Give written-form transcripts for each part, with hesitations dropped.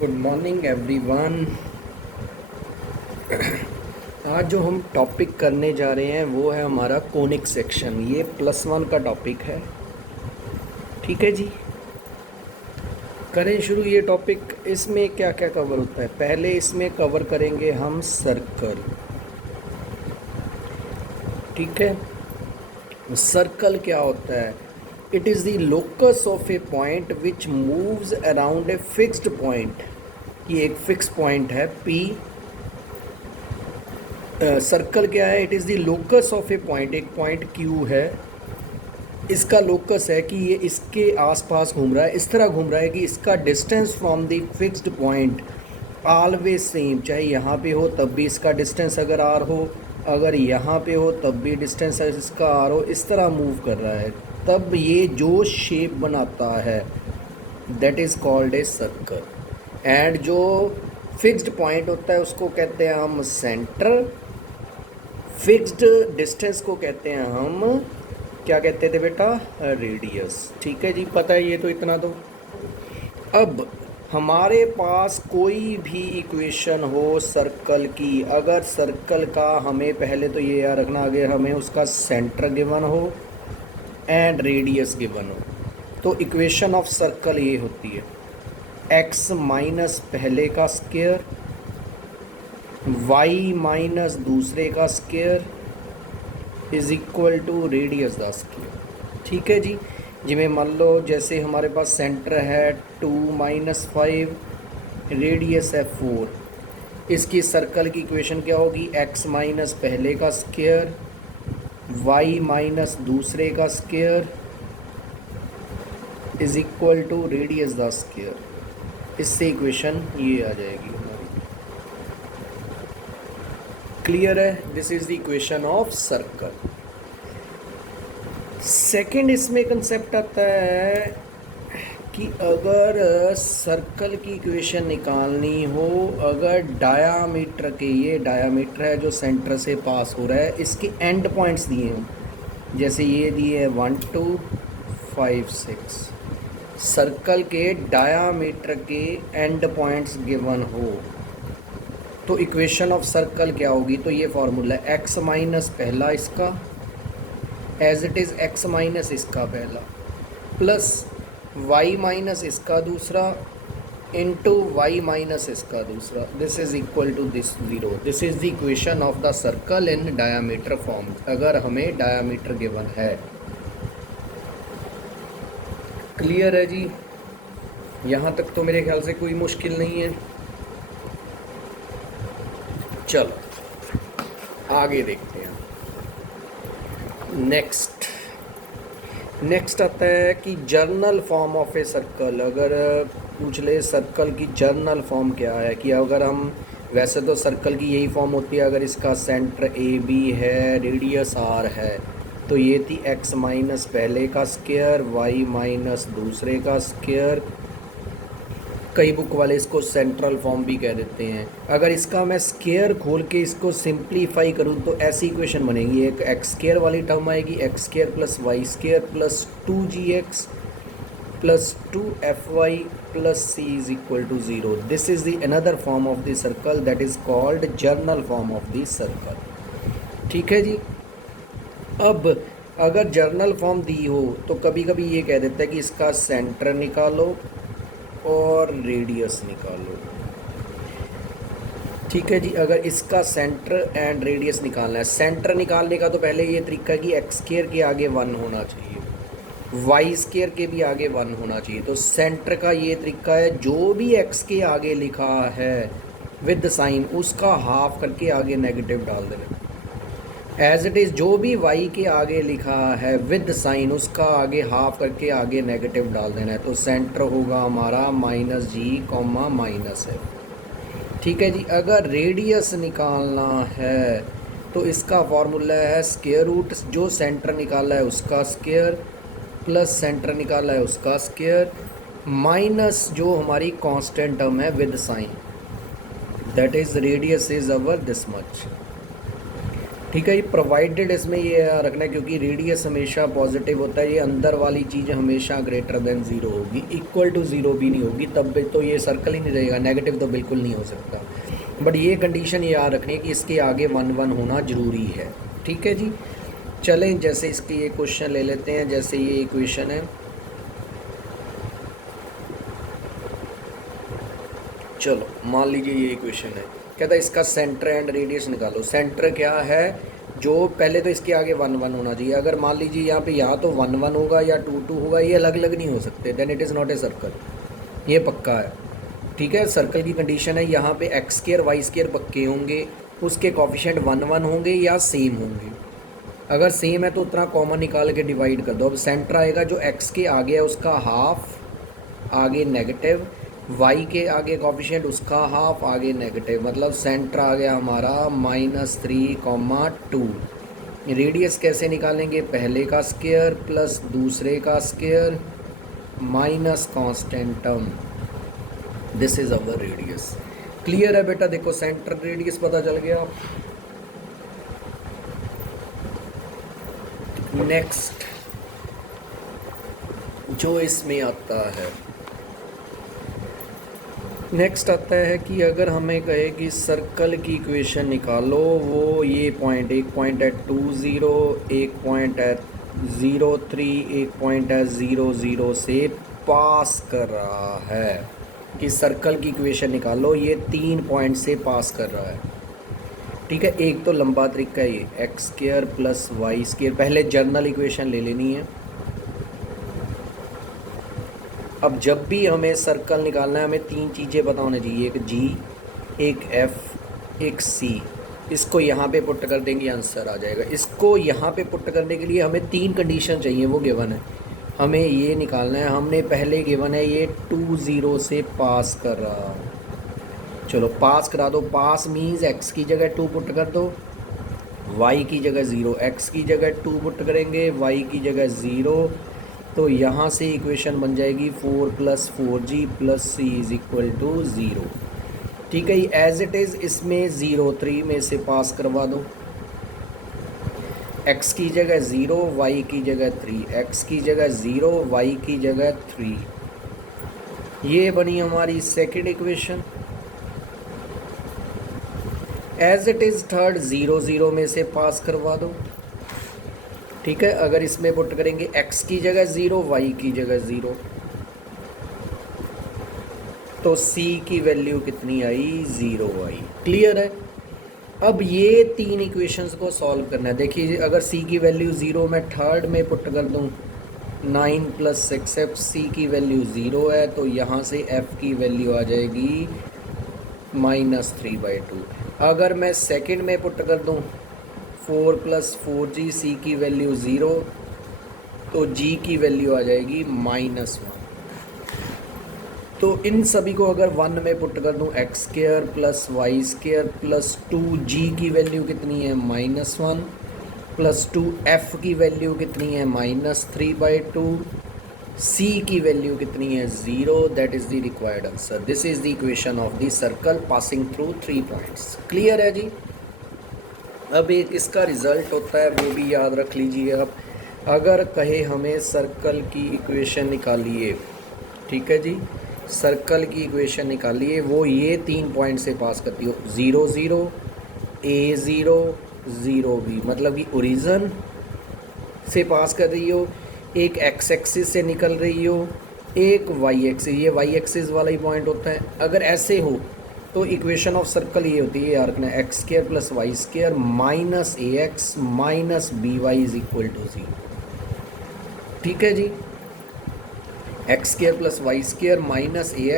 Good morning everyone. आज जो हम टॉपिक करने जा रहे हैं वो है हमारा कोनिक सेक्शन। ये +1 का टॉपिक है। ठीक है जी, करें शुरू ये टॉपिक। इसमें क्या क्या कवर होता है? पहले इसमें कवर करेंगे हम सर्कल। ठीक है, सर्कल क्या होता है? It is the locus of A point which moves around a fixed point. ये एक फिक्स पॉइंट है पी। सर्कल क्या है? It is the locus of A point. एक पॉइंट क्यू है, इसका लोकस है कि ये इसके आसपास घूम रहा है, इस तरह घूम रहा है कि इसका distance from the fixed point always same. चाहे यहाँ पे हो तब भी इसका डिस्टेंस अगर आर हो, अगर यहाँ पे हो तब भी डिस्टेंस इसका आर हो, इस तरह मूव कर रहा है, तब ये जो शेप बनाता है that is called a circle. And जो फिक्स्ड पॉइंट होता है उसको कहते हैं हम सेंटर। फिक्स्ड डिस्टेंस को कहते हैं हम, क्या कहते थे बेटा? रेडियस। ठीक है जी, पता है ये तो इतना तो। अब हमारे पास कोई भी इक्वेशन हो सर्कल की, अगर सर्कल का हमें पहले तो ये याद रखना, अगर हमें उसका सेंटर गिवन हो एंड रेडियस गिवन हो, तो इक्वेशन ऑफ सर्कल ये होती है x माइनस पहले का स्क्वायर, y माइनस दूसरे का square is equal to radius the square. ठीक है जी, जिमें मान लो जैसे हमारे पास सेंटर है 2 माइनस 5, रेडियस है 4, इसकी सर्कल की इक्वेशन क्या होगी? x माइनस पहले का स्क्वायर, y माइनस दूसरे का square is equal to radius the square. इससे इक्वेशन ये आ जाएगी हमारी। क्लियर है? This is the equation of circle. Second इसमें कंसेप्ट आता है कि अगर सर्कल की इक्वेशन निकालनी हो, अगर डायामीटर के, ये डायामीटर है जो सेंटर से पास हो रहा है, इसके एंड पॉइंट्स दिए हों, जैसे ये दिए हैं 1 2 5 6, सर्कल के डायामीटर के एंड पॉइंट्स गिवन हो, तो इक्वेशन ऑफ सर्कल क्या होगी? तो ये फॉर्मूला है x माइनस पहला इसका as it is x minus इसका पहला प्लस y माइनस इसका दूसरा इंटू y माइनस इसका दूसरा, this is equal to this 0। This is the equation of the circle in diameter form, अगर हमें डायामीटर गिवन है। क्लियर है जी? यहाँ तक तो मेरे ख्याल से कोई मुश्किल नहीं है। चलो आगे देखते हैं। नेक्स्ट आता है कि journal form of a circle. अगर पूछ ले सर्कल की जर्नल फॉर्म क्या है, कि अगर हम, वैसे तो सर्कल की यही फॉर्म होती है अगर इसका सेंटर ए बी है, रेडियस आर है, तो ये थी x माइनस पहले का स्क्वायर, y माइनस दूसरे का स्क्वायर। कई बुक वाले इसको सेंट्रल फॉर्म भी कह देते हैं। अगर इसका मैं स्क्वायर खोल के इसको सिंप्लीफाई करूँ तो ऐसी इक्वेशन बनेगी, एक एक्स स्क्वायर वाली टर्म आएगी, x square plus y square plus 2gx plus 2fy plus c is equal to 0। This is the another form of the circle that is called general form of the circle. ठीक है जी। अब अगर journal form दी हो तो कभी कभी ये कह देता है कि इसका सेंटर निकालो और रेडियस निकालो। ठीक है जी, अगर इसका सेंटर एंड रेडियस निकालना है, सेंटर निकालने का तो पहले ये तरीका है कि एक्स स्क्वायर के आगे 1 होना चाहिए, वाई स्क्वायर के भी आगे 1 होना चाहिए। तो सेंटर का ये तरीका है, जो भी एक्स के आगे लिखा है विद साइन उसका हाफ करके आगे नेगेटिव डाल देना। एज इट इज़ जो भी y के आगे लिखा है विद साइन उसका आगे हाफ करके आगे नेगेटिव डाल देना है। तो सेंटर होगा हमारा -g, -f। ठीक है जी। अगर रेडियस निकालना है तो इसका फॉर्मूला है स्क्वायर रूट, जो सेंटर निकाला है उसका स्क्वायर प्लस सेंटर निकाला है उसका स्क्वायर माइनस जो हमारी कांस्टेंट टर्म है with sign, that is radius is our this much. ठीक है, ये प्रोवाइडेड इसमें ये रखना है क्योंकि रेडियस हमेशा पॉजिटिव होता है, ये अंदर वाली चीज़ हमेशा ग्रेटर देन ज़ीरो होगी, इक्वल टू ज़ीरो भी नहीं होगी, तब भी तो ये सर्कल ही नहीं रहेगा, नेगेटिव तो बिल्कुल नहीं हो सकता। बट ये कंडीशन याद रखनी है कि इसके आगे 1 1 होना ज़रूरी है। ठीक है जी, चलें जैसे इसके ये क्वेश्चन ले लेते हैं। जैसे ये इक्वेशन है, चलो मान लीजिए ये इक्वेशन है, कहता है इसका सेंटर एंड रेडियस निकालो। सेंटर क्या है, जो पहले तो इसके आगे 1 1 होना चाहिए। अगर मान लीजिए यहाँ पे या तो 1 1 होगा या 2 2 होगा, ये अलग अलग नहीं हो सकते, then it is not a circle, ये पक्का है। ठीक है, सर्कल की कंडीशन है यहाँ पे एक्स स्क्वायर वाई स्क्वायर पक्के होंगे, उसके कॉफिशेंट 1 1 होंगे या सेम होंगे। अगर सेम है तो उतना कॉमन निकाल के डिवाइड कर दो। अब सेंटर आएगा जो एक्स के आगे है उसका हाफ, आगे नेगेटिव, वाई के आगे कॉफिशेंट उसका हाफ, आगे नेगेटिव, मतलब सेंटर आ गया हमारा -3, 2। रेडियस कैसे निकालेंगे, पहले का स्क्वायर प्लस दूसरे का square minus constant term, this is our radius. Clear है बेटा, देखो सेंटर रेडियस पता चल गया। नेक्स्ट जो इसमें आता है, नेक्स्ट आता है कि अगर हमें कहे कि सर्कल की इक्वेशन निकालो, वो ये पॉइंट, एक पॉइंट है 2 0, एक पॉइंट है 0 3, एक पॉइंट है 0 0 से पास कर रहा है, कि सर्कल की इक्वेशन निकालो, ये 3 पॉइंट से पास कर रहा है। ठीक है, एक तो लंबा तरीका है ये x square plus y square, पहले जर्नल इक्वेशन ले लेनी है। अब जब भी हमें सर्कल निकालना है, हमें 3 चीज़ें पता होनी चाहिए, एक जी, एक एफ, एक सी। इसको यहाँ पे पुट कर देंगे, आंसर आ जाएगा। इसको यहाँ पे पुट करने के लिए हमें 3 कंडीशन चाहिए, वो गिवन है, हमें ये निकालना है। हमने पहले गिवन है ये 2 0 से पास कर रहा, चलो पास करा दो। पास मीन्स एक्स की जगह 2 पुट कर दो, वाई की जगह 0, एक्स की जगह 2 पुट करेंगे, वाई की जगह 0, तो यहाँ से इक्वेशन बन जाएगी 4 + 4g + c = 0। ठीक है, एज इट इज़ इसमें 0 3 में से पास करवा दो, x की जगह 0, y की जगह 3, x की जगह 0, y की जगह 3। ये बनी हमारी second equation. As it is third 0 0 में से पास करवा दो। ठीक है, अगर इसमें पुट करेंगे x की जगह 0, y की जगह 0, तो c की वैल्यू कितनी आई, 0 आई। क्लियर है। अब ये 3 इक्वेशंस को सॉल्व करना है। देखिए, अगर c की वैल्यू 0 मैं थर्ड में पुट कर दूं, 9 + 6f, c की वैल्यू 0 है, तो यहाँ से f की वैल्यू आ जाएगी -3/2। अगर मैं सेकंड में पुट कर दूं 4 + 4g, c की वैल्यू 0, तो g की वैल्यू आ जाएगी -1। तो इन सभी को अगर 1 में पुट कर दूं, x² + y² + 2g की वैल्यू कितनी है, -1, + 2f की वैल्यू कितनी है, -3/2, c की वैल्यू कितनी है, 0। That is the required answer. This is the equation of the circle passing through 3 points. Clear है जी। अब एक इसका रिज़ल्ट होता है, वो भी याद रख लीजिए आप। अगर कहे हमें सर्कल की इक्वेशन निकालिए, ठीक है जी, सर्कल की इक्वेशन निकालिए, वो ये 3 पॉइंट से पास करती हो, 0 0, a0, 0b, मतलब कि ओरिजिन से पास कर रही हो, एक एक्स एक्सिस से निकल रही हो, एक वाई एक्सिस, ये वाई एक्सिस वाला ही पॉइंट होता है। अगर ऐसे हो तो इक्वेशन ऑफ सर्कल ये होती है, यार रखना, x² + y² - ax - by = 0। ठीक है जी, x² + y² -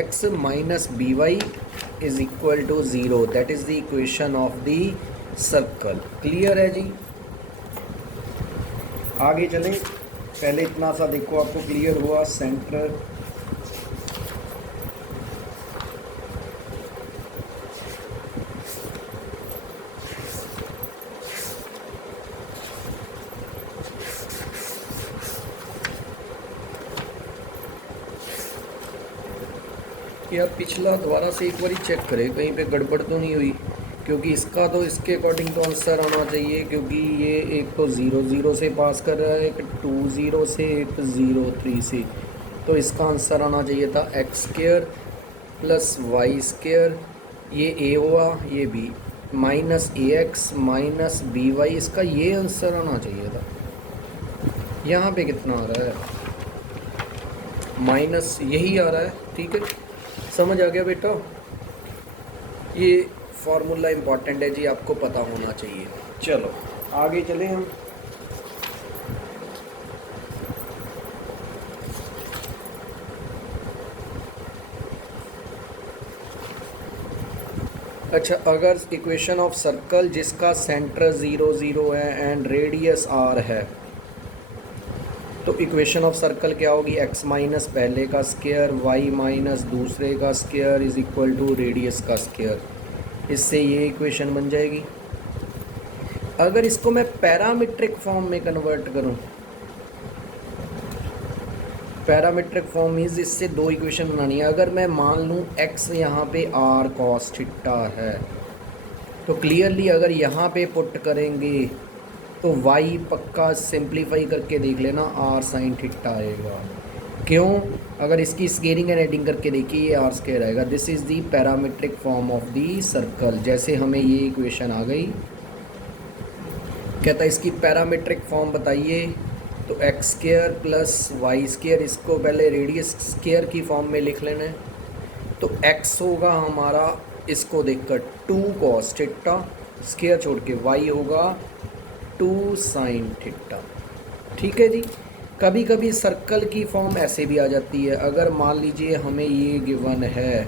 ax - by = 0। That is the equation of the circle. Clear है जी। आगे चलें, पहले इतना सा देखो, आपको क्लियर हुआ सेंटर। यार पिछला दोबारा से एक बार चेक करें, कहीं पे गड़बड़ तो नहीं हुई, क्योंकि इसका तो इसके अकॉर्डिंग तो आंसर आना चाहिए, क्योंकि ये एक तो 0 0 से पास कर रहा है, एक 2 0 से, एक 0 3 से। तो इसका आंसर आना चाहिए था x square plus y square, ये ए हुआ, ये b, minus a x minus b y, इसका ये आंसर आना चाहिए था। यहाँ पे कितना आ रहा है? माइनस यही आ रहा है। ठीक है, समझ आ गया बेटा? ये फार्मूला इम्पॉर्टेंट है जी, आपको पता होना चाहिए। चलो आगे चलें हम। अच्छा, अगर इक्वेशन ऑफ सर्कल जिसका सेंटर 0 0 है एंड रेडियस r है, तो इक्वेशन ऑफ सर्कल क्या होगी? x माइनस पहले का स्क्वायर y माइनस दूसरे का square is equal to radius का स्क्वायर। इससे ये इक्वेशन बन जाएगी। अगर इसको मैं पैरामीट्रिक फॉर्म में कन्वर्ट करूं, पैरामीट्रिक फॉर्म मीन्स इससे दो इक्वेशन बनानी है। अगर मैं मान लूँ x यहाँ पे r cos थीटा है, तो क्लियरली अगर यहाँ पे पुट करेंगे तो y पक्का सिंप्लीफाई करके देख लेना r sin थीटा आएगा। क्यों? अगर इसकी स्केयरिंग एंड एडिंग करके देखिए ये r स्क्वायर आएगा। This is the parametric form of the circle. जैसे हमें ये इक्वेशन आ गई, कहता है इसकी पैरामीट्रिक फॉर्म बताइए, तो x square plus y square, इसको पहले रेडियस स्क्वायर की फॉर्म में लिख लेना है। तो एक्स होगा हमारा, इसको देखकर 2 cos थीटा, स्क्वायर छोड़ के y होगा 2 sin थीटा। ठीक है जी। कभी कभी सर्कल की फॉर्म ऐसे भी आ जाती है। अगर मान लीजिए हमें ये गिवन है,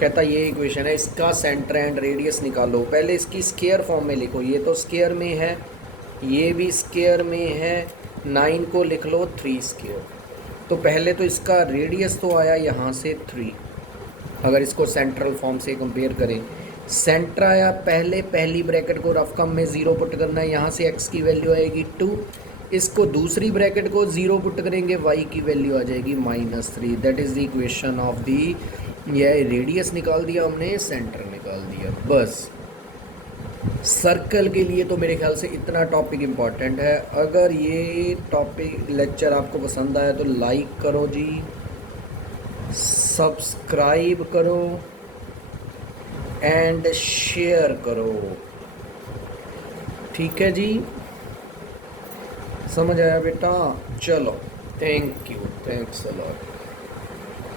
कहता ये इक्वेशन है, इसका सेंटर एंड रेडियस निकालो। पहले इसकी स्क्वायर फॉर्म में लिखो, ये तो स्क्वायर में है, ये भी स्क्वायर में है, 9 को लिख लो 3 स्क्वायर। तो पहले तो इसका रेडियस तो आया यहाँ से 3। अगर इसको सेंट्रल फॉर्म से कंपेयर करें, सेंटर आया, पहले पहली ब्रैकेट को रफ कम में 0 पुट करना है, यहाँ से x की वैल्यू आएगी 2। इसको दूसरी ब्रैकेट को 0 पुट करेंगे, y की वैल्यू आ जाएगी -3। That is the equation of the, यह रेडियस निकाल दिया हमने, सेंटर निकाल दिया। बस सर्कल के लिए तो मेरे ख्याल से इतना टॉपिक इम्पॉर्टेंट है। अगर ये टॉपिक लेक्चर आपको पसंद आया तो लाइक करो जी, सब्सक्राइब करो एंड शेयर करो। ठीक है जी, समझ आया बेटा? चलो, thank you, thanks a lot.